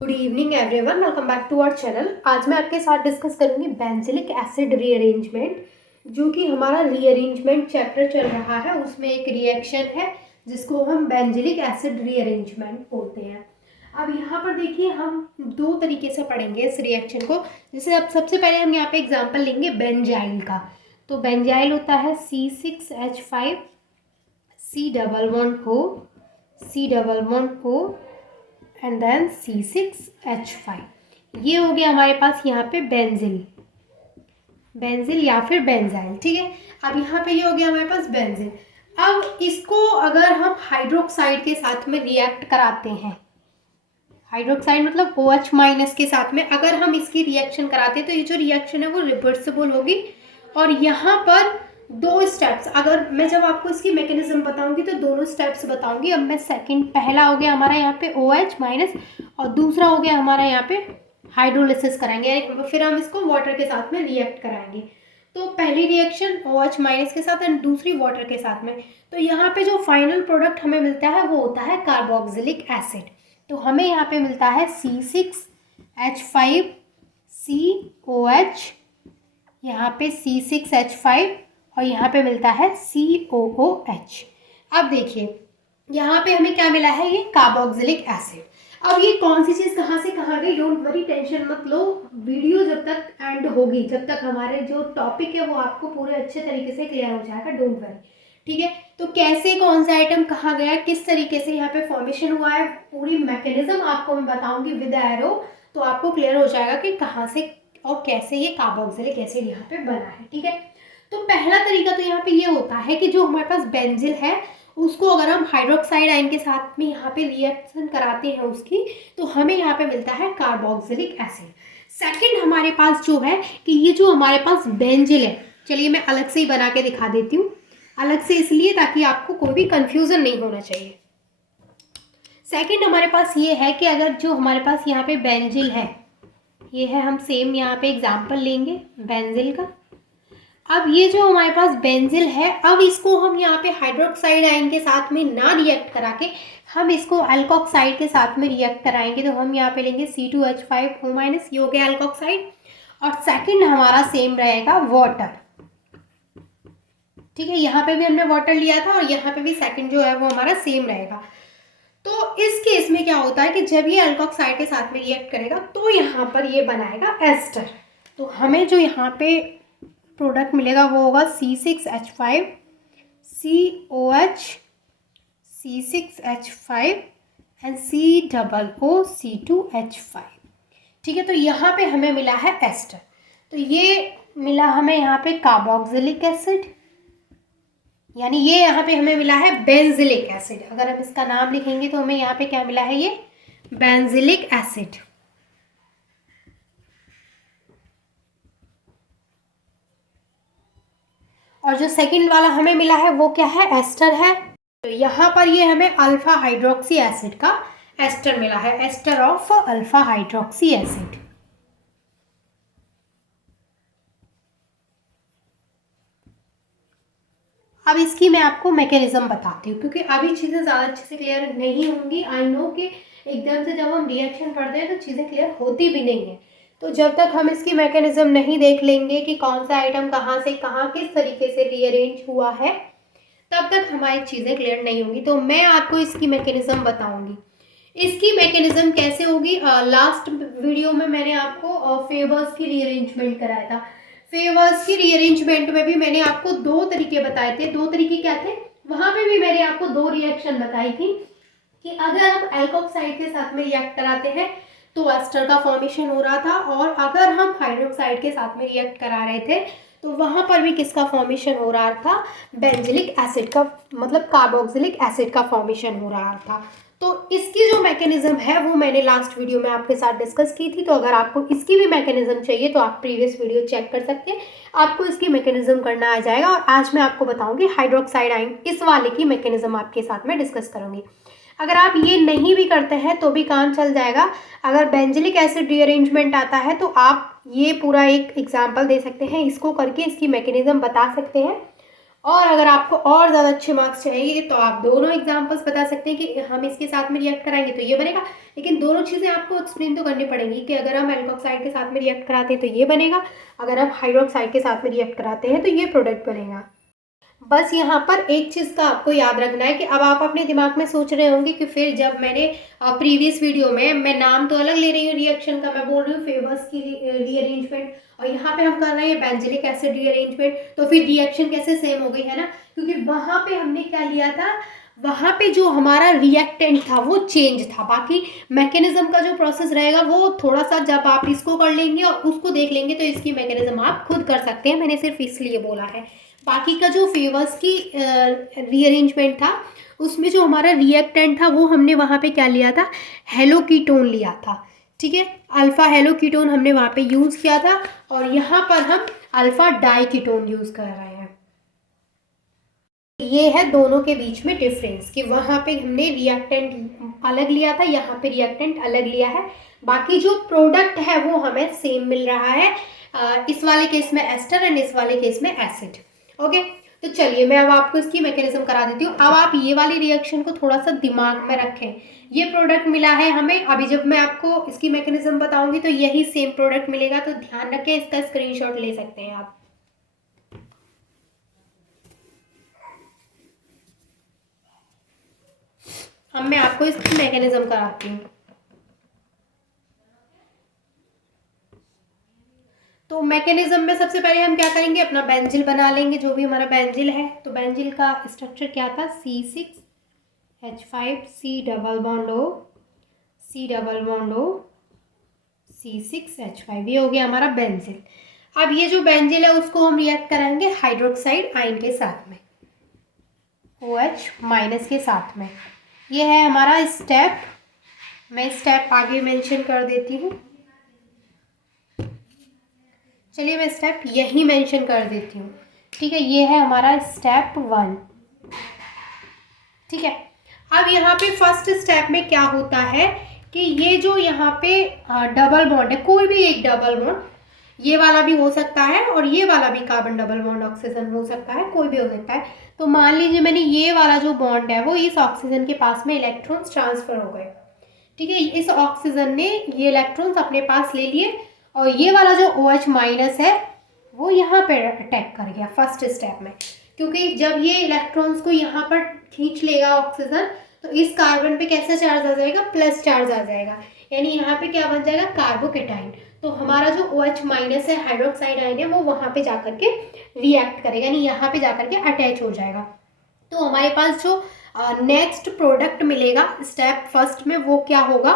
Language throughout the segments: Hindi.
Good evening everyone, welcome back to our channel. आज मैं आपके साथ डिस्कस करूंगी बेंजिलिक एसिड रीअरेंजमेंट, जो कि हमारा रीअरेंजमेंट चैप्टर चल रहा है। उसमें एक रिएक्शन है जिसको हम बेंजिलिक एसिड रीअरेंजमेंट बोलते हैं। अब यहाँ पर देखिए, हम दो तरीके से पढ़ेंगे इस रिएक्शन को। जैसे अब सबसे पहले हम यहाँ पे एग्जाम्पल लेंगे बेंजाइल का। तो बेंजाइल होता है C6H5 C11O C11O and then C6H5। ये हो गया हमारे पास यहाँ पे बेंजिल या फिर बेंजाइल। ठीक है, अब यहाँ पे ये हो गया हमारे पास बेंजिल। अब इसको अगर हम हाइड्रोक्साइड के साथ में रिएक्ट कराते हैं, हाइड्रोक्साइड मतलब OH माइनस के साथ में अगर हम इसकी रिएक्शन कराते हैं, तो ये जो रिएक्शन है वो रिवर्सिबल होगी। और यहाँ पर दो स्टेप्स, अगर मैं जब आपको इसकी मैकेनिज्म बताऊंगी तो दोनों स्टेप्स बताऊंगी। अब मैं सेकंड, पहला हो गया हमारा यहाँ पे OH माइनस और दूसरा हो गया हमारा यहाँ पे हाइड्रोलिसिस कराएंगे, फिर हम इसको वाटर के साथ में रिएक्ट कराएंगे। तो पहली रिएक्शन OH माइनस के साथ एंड दूसरी वाटर के साथ में। तो यहाँ पे जो फाइनल प्रोडक्ट हमें मिलता है वो होता है कार्बोक्सिलिक एसिड। तो हमें यहाँ पे मिलता है C6H5COH, यहाँ पे C6H5 और यहाँ पे मिलता है COOH। अब देखिए यहाँ पे हमें क्या मिला है, ये कार्बोक्सिलिक एसिड। अब ये कौन सी चीज़ कहाँ से कहाँ गई, डोंट वरी, टेंशन मत लो। वीडियो जब तक एंड होगी, जब तक हमारे जो टॉपिक है वो आपको पूरे अच्छे तरीके से क्लियर हो जाएगा, डोंट वरी। ठीक है, तो कैसे कौन सा आइटम कहाँ गया, किस तरीके से यहाँ पे फॉर्मेशन हुआ है, पूरी मैकेनिज्म आपको मैं बताऊंगी विद एरो। तो आपको क्लियर हो जाएगा कि कहाँ से और कैसे ये कार्बोक्सिलिक एसिड यहाँ पे बना है। ठीक है, तो पहला तरीका तो यहाँ पे ये होता है कि जो हमारे पास बेंजिल है उसको अगर हम हाइड्रोक्साइड आयन के साथ में यहाँ पे रिएक्शन कराते हैं उसकी, तो हमें यहाँ पे मिलता है कार्बोक्सिलिक एसिड। सेकंड हमारे पास जो है कि ये जो हमारे पास बेंजिल है, चलिए मैं अलग से ही बना के दिखा देती हूँ, अलग से इसलिए ताकि आपको कोई भी कंफ्यूजन नहीं होना चाहिए। सेकंड हमारे पास ये है कि अगर जो हमारे पास यहाँ पे बेंजिल है, ये है, हम सेम यहाँ पे एग्जाम्पल लेंगे बेंजिल का। अब ये जो हमारे पास बेंजिल है, अब इसको हम यहाँ पे हाइड्रोक्साइड आयन के साथ में ना रिएक्ट करा के हम इसको अल्कोक्साइड के साथ में रिएक्ट कराएंगे। तो हम यहाँ पे लेंगे C2H5O-, ये हो गया अल्कोक्साइड। और सेकंड हमारा सेम रहेगा वाटर। ठीक है, यहाँ पे भी हमने वाटर लिया था और यहाँ पे भी सेकंड जो है वो हमारा सेम रहेगा। तो इस केस में क्या होता है कि जब ये अल्कोक्साइड के साथ में रिएक्ट करेगा तो यहाँ पर ये बनाएगा एस्टर। तो हमें जो यहाँ पे प्रोडक्ट मिलेगा वो होगा C6H5COH C6H5 एंड COOC2H5। ठीक है, तो यहाँ पे हमें मिला है एस्टर। तो ये मिला हमें यहाँ पे कार्बोक्सिलिक एसिड, यानी ये यहाँ पे हमें मिला है बेंजिलिक एसिड। अगर हम इसका नाम लिखेंगे तो हमें यहाँ पे क्या मिला है, ये बेंजिलिक एसिड। और जो सेकंड वाला हमें मिला है वो क्या है, एस्टर है। तो यहाँ पर ये हमें अल्फा हाइड्रोक्सी एसिड का एस्टर मिला है, ester of alpha hydroxy acid. अब इसकी मैं आपको मैकेनिज्म बताती हूँ, क्योंकि अभी चीज़ें ज़्यादा अच्छे से क्लियर नहीं होंगी। आई नो कि एकदम से जब हम रिएक्शन पढ़ते हैं तो चीज़ें क्लियर होती भी नहीं है। तो जब तक हम इसकी मैकेनिज्म नहीं देख लेंगे कि कौन सा आइटम कहाँ से कहाँ किस तरीके से रीअरेंज हुआ है, तब तक हमारी चीज़ें क्लियर नहीं होंगी। तो मैं आपको इसकी मैकेनिज्म बताऊंगी। इसकी मैकेनिज्म कैसे होगी, लास्ट वीडियो में मैंने आपको फेवर्स की रीअरेंजमेंट कराया था। फेवर्स की रीअरेंजमेंट में भी मैंने आपको दो तरीके बताए थे। दो तरीके क्या थे, वहाँ पे भी मैंने आपको दो रिएक्शन बताई थी कि अगर हम एल्कोक्साइड के साथ में रिएक्ट कराते हैं तो एस्टर का फॉर्मेशन हो रहा था, और अगर हम हाइड्रोक्साइड के साथ में रिएक्ट करा रहे थे तो वहाँ पर भी किसका फॉर्मेशन हो रहा था, बेंजिलिक एसिड का, मतलब कार्बोक्सिलिक एसिड का फॉर्मेशन हो रहा था। तो इसकी जो मैकेनिज्म है वो मैंने लास्ट वीडियो में आपके साथ डिस्कस की थी। तो अगर आपको इसकी भी मैकेनिज्म चाहिए तो आप प्रीवियस वीडियो चेक कर सकते हैं, आपको इसकी मैकेनिज्म करना आ जाएगा। और आज मैं आपको बताऊंगी हाइड्रोक्साइड आयन, इस वाले की मैकेनिज्म आपके साथ में डिस्कस करूंगी। अगर आप ये नहीं भी करते हैं तो भी काम चल जाएगा। अगर बेंजिलिक एसिड रीअरेंजमेंट आता है तो आप ये पूरा एक एग्जाम्पल दे सकते हैं, इसको करके इसकी मैकेनिज्म बता सकते हैं। और अगर आपको और ज़्यादा अच्छे मार्क्स चाहिए तो आप दोनों एग्जाम्पल्स बता सकते हैं कि हम इसके साथ में रिएक्ट कराएंगे तो ये बनेगा, लेकिन दोनों चीज़ें आपको एक्सप्लेन तो करनी पड़ेंगी कि अगर हम एल्कोक्साइड के साथ में रिएक्ट कराते हैं तो ये बनेगा, अगर हम हाइड्रोक्साइड के साथ में रिएक्ट कराते हैं तो ये प्रोडक्ट बनेगा। बस यहाँ पर एक चीज़ का आपको याद रखना है कि अब आप अपने दिमाग में सोच रहे होंगे कि फिर जब मैंने प्रीवियस वीडियो में, मैं नाम तो अलग ले रही हूँ रिएक्शन का, मैं बोल रही हूँ फेवर्स की रीअरेंजमेंट, और यहाँ पे हम कर रहे हैं बेंजिलिक एसिड रीअरेंजमेंट, तो फिर रिएक्शन कैसे सेम हो गई है ना, क्योंकि वहाँ पे हमने क्या लिया था, वहाँ पे जो हमारा रिएक्टेंट था वो चेंज था, बाकी मैकेनिज्म का जो प्रोसेस रहेगा वो थोड़ा सा जब आप इसको कर लेंगे और उसको देख लेंगे तो इसकी मैकेनिज्म आप खुद कर सकते हैं, मैंने सिर्फ इसलिए बोला है। बाकी का जो फेवर्स की रीअरेंजमेंट था उसमें जो हमारा रिएक्टेंट था वो हमने वहाँ पे क्या लिया था, हेलोकीटोन लिया था, ठीक है, अल्फा हेलोकीटोन हमने वहाँ पे यूज़ किया था, और यहाँ पर हम अल्फा डाइकीटोन यूज़ कर रहे हैं। ये है दोनों के बीच में डिफरेंस कि वहाँ पे हमने रिएक्टेंट अलग लिया था, यहाँ पे रिएक्टेंट अलग लिया है, बाकी जो प्रोडक्ट है वो हमें सेम मिल रहा है, इस वाले केस में एस्टर एंड इस वाले केस में एसिड। ओके, तो चलिए मैं अब आपको इसकी मैकेनिज्म करा देती हूँ। अब आप ये वाली रिएक्शन को थोड़ा सा दिमाग में रखें, ये प्रोडक्ट मिला है हमें, अभी जब मैं आपको इसकी मैकेनिज्म बताऊंगी तो यही सेम प्रोडक्ट मिलेगा, तो ध्यान रखें, इसका स्क्रीनशॉट ले सकते हैं आप। अब मैं आपको इसकी मैकेनिज्म कराती हूँ। तो मैकेनिज्म में सबसे पहले हम क्या करेंगे, अपना बेंजिल बना लेंगे, जो भी हमारा बेंजिल है। तो बेंजिल का स्ट्रक्चर क्या था, C6H5 C double bond O C double bond O C6H5, ये हो गया हमारा बेंजिल। अब ये जो बेंजिल है उसको हम रिएक्ट कराएंगे हाइड्रोक्साइड आयन के साथ में, OH माइनस के साथ में। ये है हमारा स्टेप, मैं स्टेप आगे मेंशन कर देती हूँ, चलिए मैं स्टेप यही मेंशन कर देती हूँ, ठीक है, ये है हमारा स्टेप 1, ठीक है। अब यहाँ पे फर्स्ट स्टेप में क्या होता है कि ये जो यहाँ पे डबल बॉन्ड है, कोई भी एक डबल बॉन्ड, ये वाला भी हो सकता है और ये वाला भी कार्बन डबल बॉन्ड ऑक्सीजन हो सकता है, कोई भी हो सकता है। तो मान लीजिए मैंने ये वाला जो बॉन्ड है वो इस ऑक्सीजन के पास में इलेक्ट्रॉन्स ट्रांसफर हो गए, ठीक है, इस ऑक्सीजन ने ये इलेक्ट्रॉन्स अपने पास ले लिए, और ये वाला जो OH माइनस है वो यहाँ पे अटैक कर गया फर्स्ट स्टेप में, क्योंकि जब ये इलेक्ट्रॉन्स को यहाँ पर खींच लेगा ऑक्सीजन तो इस कार्बन पे कैसा चार्ज आ जाएगा, प्लस चार्ज आ जाएगा, यानी यहाँ पे क्या बन जाएगा, कार्बोकेटाइन। तो हमारा जो OH माइनस है, हाइड्रोक्साइड आयन है, वो वहाँ पे जाकर के रिएक्ट करेगा, यानी यहाँ पे जाकर के अटैच हो जाएगा। तो हमारे पास जो नेक्स्ट प्रोडक्ट मिलेगा स्टेप फर्स्ट में वो क्या होगा,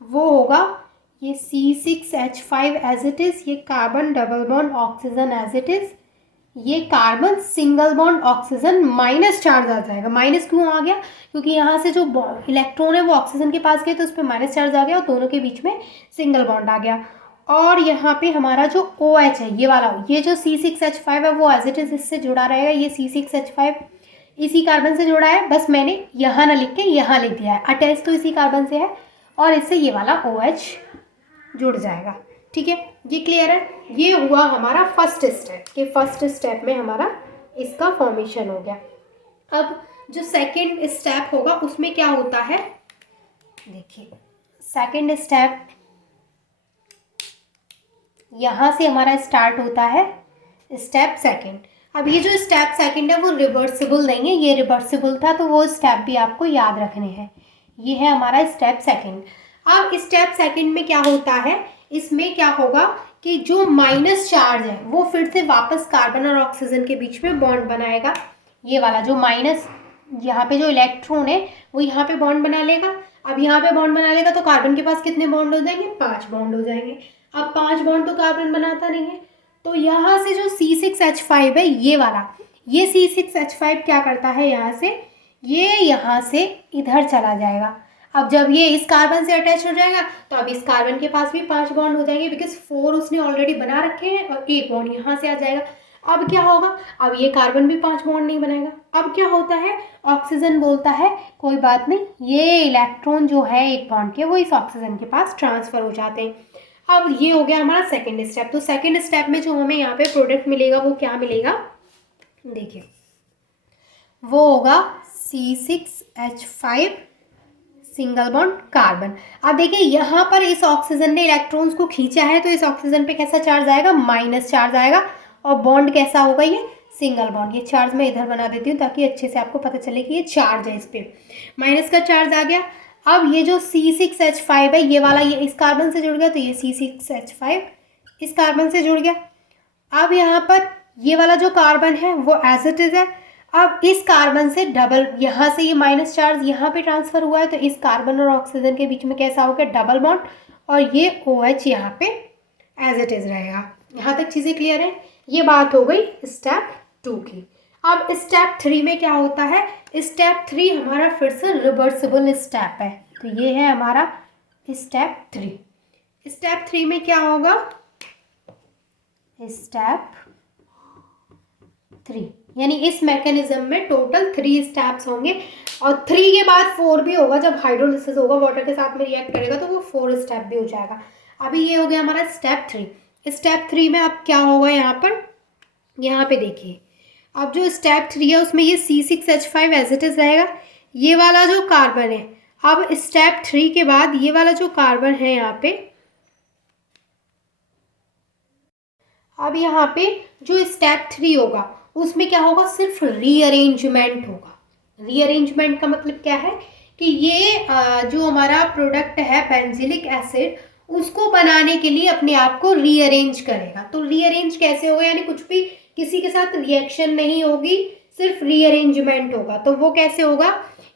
वो होगा ये C6H5 एज इट इज़, ये carbon double bond oxygen as it is, ये carbon single bond oxygen minus charge आ जाएगा। माइनस क्यों आ गया, क्योंकि यहाँ से जो इलेक्ट्रॉन है वो ऑक्सीजन के पास गए तो उस पर माइनस चार्ज आ गया और दोनों के बीच में सिंगल बॉन्ड आ गया। और यहाँ पे हमारा जो OH है ये वाला, ये जो C6H5 है वो एज इट इज़ इससे जुड़ा रहेगा, ये C6H5 इसी कार्बन से जुड़ा है, बस मैंने यहाँ ना लिख के यहाँ लिख दिया है, अटैच तो इसी कार्बन से है, और इससे ये वाला OH जुड़ जाएगा, ठीक है, ये क्लियर है। ये हुआ हमारा फर्स्ट स्टेप, कि फर्स्ट स्टेप में हमारा इसका फॉर्मेशन हो गया। अब जो सेकंड स्टेप होगा उसमें क्या होता है, देखिए सेकंड स्टेप यहाँ से हमारा स्टार्ट होता है, स्टेप सेकंड। अब ये जो स्टेप सेकंड है वो रिवर्सिबल नहीं है, ये रिवर्सिबल था तो वो स्टेप भी आपको याद रखने हैं। ये है हमारा स्टेप सेकंड। अब स्टेप सेकंड में क्या होता है, इसमें क्या होगा कि जो माइनस चार्ज है वो फिर से वापस कार्बन और ऑक्सीजन के बीच में बॉन्ड बनाएगा। ये वाला जो माइनस, यहाँ पे जो इलेक्ट्रॉन है वो यहाँ पे बॉन्ड बना लेगा। अब यहाँ पे बॉन्ड बना लेगा तो कार्बन के पास कितने बॉन्ड हो जाएंगे, 5 बॉन्ड हो जाएंगे। अब 5 बॉन्ड तो कार्बन बनाता नहीं है, तो यहाँ से जो C6H5 है ये वाला, ये C6H5 क्या करता है, ये यहाँ से इधर चला जाएगा। अब जब ये इस कार्बन से अटैच हो जाएगा तो अब इस कार्बन के पास भी 5 बॉन्ड हो जाएंगे, बिकॉज 4 उसने ऑलरेडी बना रखे हैं, और 1 बॉन्ड यहाँ से आ जाएगा। अब क्या होगा, अब ये कार्बन भी 5 बॉन्ड नहीं बनाएगा। अब क्या होता है, ऑक्सीजन बोलता है कोई बात नहीं, ये इलेक्ट्रॉन जो है 1 बॉन्ड के वो इस ऑक्सीजन के पास ट्रांसफर हो जाते हैं। अब ये हो गया हमारा सेकेंड स्टेप। तो सेकेंड स्टेप में जो हमें यहाँ पे प्रोडक्ट मिलेगा वो क्या मिलेगा, देखिए वो होगा C6H5 सिंगल बॉन्ड कार्बन। अब देखिए यहाँ पर इस ऑक्सीजन ने इलेक्ट्रॉन्स को खींचा है, तो इस ऑक्सीजन पे कैसा चार्ज आएगा, माइनस चार्ज आएगा। और बॉन्ड कैसा होगा, ये सिंगल बॉन्ड। ये चार्ज मैं इधर बना देती हूँ ताकि अच्छे से आपको पता चले कि ये चार्ज है, इस पर माइनस का चार्ज आ गया। अब ये जो C6H5 है, ये वाला ये इस कार्बन से जुड़ गया, तो ये C6H5 इस कार्बन से जुड़ गया। अब यहाँ पर ये वाला जो कार्बन है वो एज इट इज है। अब इस कार्बन से डबल, यहाँ से ये माइनस चार्ज यहाँ पे ट्रांसफर हुआ है, तो इस कार्बन और ऑक्सीजन के बीच में कैसा हो गया, डबल बॉन्ड। और ये OH यहाँ पे एज इट इज रहेगा। यहाँ तक चीज़ें क्लियर है। ये बात हो गई स्टेप 2 की। अब स्टेप 3 में क्या होता है, स्टेप 3 हमारा फिर से रिवर्सिबल स्टेप है। तो ये है हमारा स्टेप 3। स्टेप 3 में क्या होगा, स्टेप 3 यानी इस मैकेनिज्म में टोटल 3 स्टेप्स होंगे, और 3 के बाद 4 भी होगा। जब हाइड्रोलिसिस होगा, वाटर के साथ में रिएक्ट करेगा, तो वो 4 स्टेप भी हो जाएगा। अभी ये हो गया हमारा स्टेप 3। स्टेप 3 में अब क्या होगा, यहाँ पे देखिए, अब जो स्टेप 3 है उसमें ये C6H5 एज इट इज रहेगा। ये वाला जो कार्बन है, अब स्टेप 3 के बाद ये वाला जो कार्बन है यहाँ पे, अब यहाँ पे जो स्टेप 3 होगा उसमें क्या होगा, सिर्फ रीअरेंजमेंट होगा। रीअरेंजमेंट का मतलब क्या है कि ये जो हमारा प्रोडक्ट है बेंजिलिक एसिड, उसको बनाने के लिए अपने आप को रीअरेंज करेगा। तो रीअरेंज कैसे होगा, यानी कुछ भी किसी के साथ रिएक्शन नहीं होगी, सिर्फ रीअरेंजमेंट होगा। तो वो कैसे होगा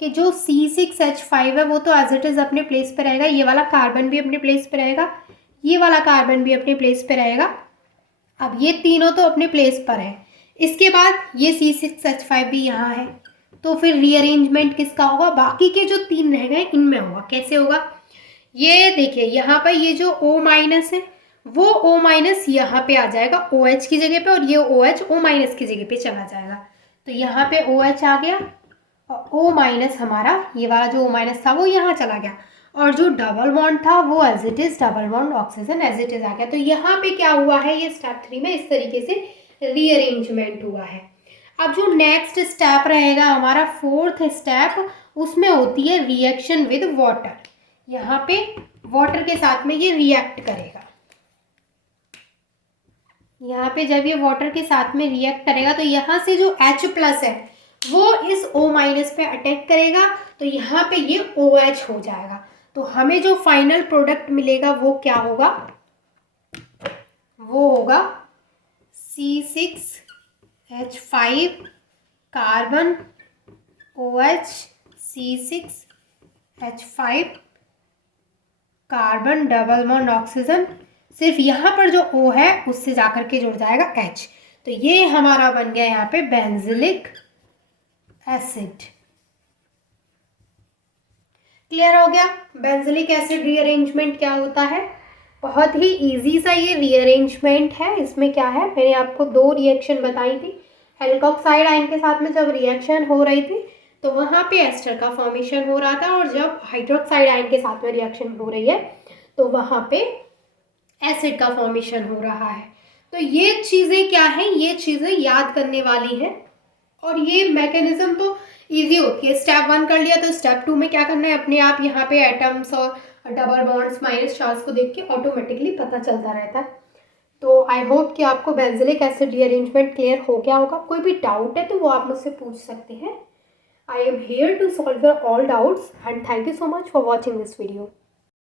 कि जो C6H5 है वो तो एज इट इज अपने प्लेस पे रहेगा, ये वाला कार्बन भी अपने प्लेस पे रहेगा, ये वाला कार्बन भी अपने प्लेस पे रहेगा। अब ये तीनों तो अपने प्लेस पर है। इसके बाद ये C6H5 भी यहाँ है, तो फिर रीअरेंजमेंट किसका होगा, बाकी के जो 3 रह गए इनमें होगा। कैसे होगा, ये देखिए यहाँ पर ये जो O- है वो O- यहाँ पे आ जाएगा OH की जगह पे, और ये OH O- की जगह पे चला जाएगा। तो यहाँ पे OH आ गया, और O- हमारा ये वाला जो O- था वो यहाँ चला गया, और जो डबल बॉन्ड था वो as it is double bond oxygen as it is आ गया। तो यहाँ पे क्या हुआ है, ये स्टेप 3 में इस तरीके से रीअरेंजमेंट हुआ है। अब जो नेक्स्ट स्टेप रहेगा हमारा 4th स्टेप, उसमें होती है रिएक्शन विद वाटर। यहाँ पे वाटर के साथ में ये रिएक्ट करेगा। यहाँ पे जब ये वाटर के साथ में रिएक्ट करेगा, तो यहाँ से जो H+ है वो इस O- पे अटैक करेगा, तो यहाँ पे ये OH हो जाएगा। तो हमें जो फाइनल प्रोडक्ट मिलेगा वो क्या होगा, वो होगा C6H5 carbon OH C6H5 carbon double bond oxygen, सिर्फ यहाँ पर जो O है उससे जाकर के जुड़ जाएगा H। तो ये हमारा बन गया यहाँ पे बेंजिलिक एसिड। क्लियर हो गया बेंजिलिक एसिड रीअरेंजमेंट क्या होता है। बहुत ही इजी सा ये रीअरेंजमेंट है। इसमें क्या है, मैंने आपको 2 रिएक्शन बताई थी। एल्कोक्साइड आयन के साथ में जब रिएक्शन हो रही थी तो वहाँ पे एस्टर का फॉर्मेशन हो रहा था, और जब हाइड्रोक्साइड आयन के साथ में रिएक्शन हो रही है तो वहाँ पे एसिड का फॉर्मेशन हो रहा है। तो ये चीज़ें क्या हैं, ये चीज़ें याद करने वाली है, और ये मैकेनिज्म तो इजी होती है। स्टेप 1 कर लिया तो स्टेप 2 में क्या करना है, अपने आप यहाँ पे एटम्स और डबल बॉन्ड्स माइनस चार्ज को देख के ऑटोमेटिकली पता चलता रहता है। तो आई होप कि आपको बेंजिलिक एसिड रीअरेंजमेंट क्लियर हो गया होगा। कोई भी डाउट है तो वो आप मुझसे पूछ सकते हैं। I am here to solve your all doubts, and thank you so much for watching this video.